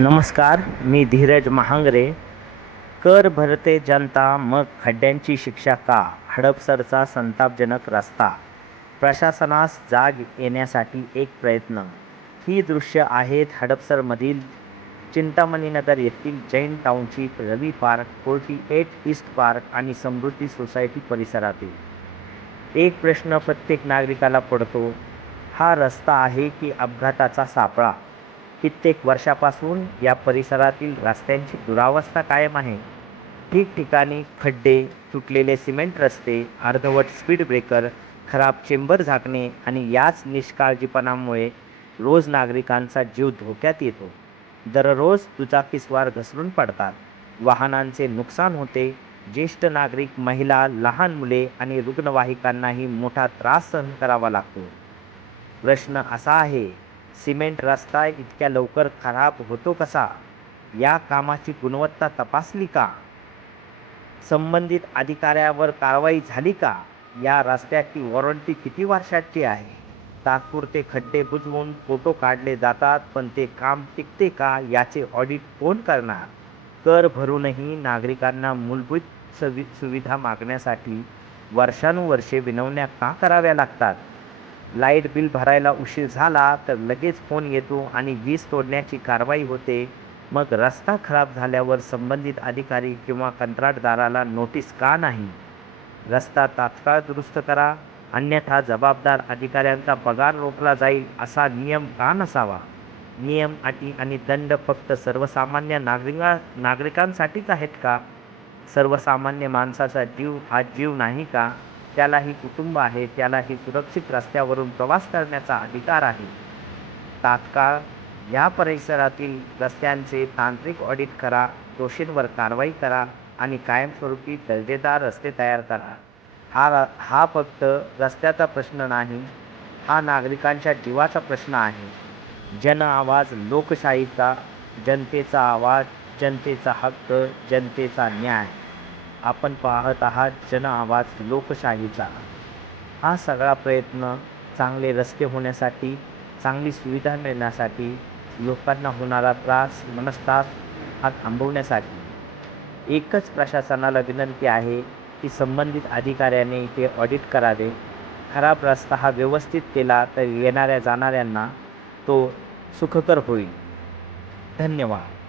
नमस्कार, मी धीरज महांगरे. कर भरते जनता, मग खड्ड्यांची शिक्षा का? हडपसरचा संतापजनक रस्ता. प्रशासनास जाग येण्यासाठी एक प्रयत्न. ही दृश्य आहेत हडपसरमधील चिंतामणीनगर येथील जैन टाउनशिप, रवी पार्क, 48 ईस्ट पार्क आणि समृद्धी सोसायटी परिसरातील. एक प्रश्न प्रत्येक नागरिकाला पडतो, हा रस्ता आहे की अपघाताचा सापळा? कित्येक वर्षापासून या परिसरातील रस्त्यांची दुरावस्था कायम आहे. ठिकठिकाणी खड्डे, तुटलेले सिमेंट रस्ते, अर्धवट स्पीड ब्रेकर, खराब चेंबर झाकणे आणि याच निष्काळजीपणामुळे रोज नागरिकांचा जीव धोक्यात येतो. दररोज दुचाकीस्वार घसरून पडतात, वाहनांचे नुकसान होते, ज्येष्ठ नागरिक, महिला, लहान मुले आणि रुग्णवाहिकांनाही मोठा त्रास सहन करावा लागतो. प्रश्न असा आहे, सिमेंट रस्ता इतक्या लवकर खराब होतो कसा? या कामाची गुणवत्ता तपासली का? संबंधित अधिकाऱ्यावर कारवाई झाली का? या रस्त्याची वॉरंटी किती वर्षाची आहे? तात्पुरते खड्डे बुजवून फोटो काढले जातात, पण ते काम टिकते का याचे ऑडिट कोण करणार? कर भरूनही नागरिकांना मूलभूत सुविधा मागण्यासाठी वर्षानुवर्षे विनवण्या का कराव्या लागतात? लाईट बिल भरायला उशीर झाला तर लगेच फोन येतो आणि वीज तोडण्याची कारवाई होते. मग रस्ता खराब झाल्यावर संबंधित अधिकारी किंवा कंत्राटदाराला नोटीस का नाही? रस्ता तात्काळ दुरुस्त करा, अन्यथा जबाबदार अधिकाऱ्यांचा पगार रोखला जाईल असा नियम का नसावा? नियम, अटी आणि दंड फक्त सर्वसामान्य नागरिकांसाठीच आहेत का? सर्वसामान्य माणसाचा जीव हा जीव नाही का? त्यालाही कुटुंब आहे, त्यालाही सुरक्षित रस्त्यावरून प्रवास करण्याचा अधिकार आहे. तात्काळ या परिसरातील रस्त्यांचे तांत्रिक ऑडिट करा, दोषींवर कारवाई करा आणि कायमस्वरूपी दर्जेदार रस्ते तयार करा. हा फक्त रस्त्याचा प्रश्न नाही, हा नागरिकांच्या जीवाचा प्रश्न आहे. जन आवाज, लोकशाहीचा, जनतेचा आवाज, जनतेचा हक्क, जनतेचा न्याय. आपण पाहत आहात जन आवाज लोकशाहीचा. हा सगळा प्रयत्न चांगले रस्ते होण्यासाठी, चांगली सुविधा मिळण्यासाठी, लोकांना होणारा त्रास, मनस्ताप हा थांबवण्यासाठी. एकच प्रशासनाला विनंती आहे की संबंधित अधिकाऱ्याने इथे ऑडिट करावे. खराब रस्ता हा व्यवस्थित केला तर येणाऱ्या जाणाऱ्यांना तो सुखकर होईल. धन्यवाद.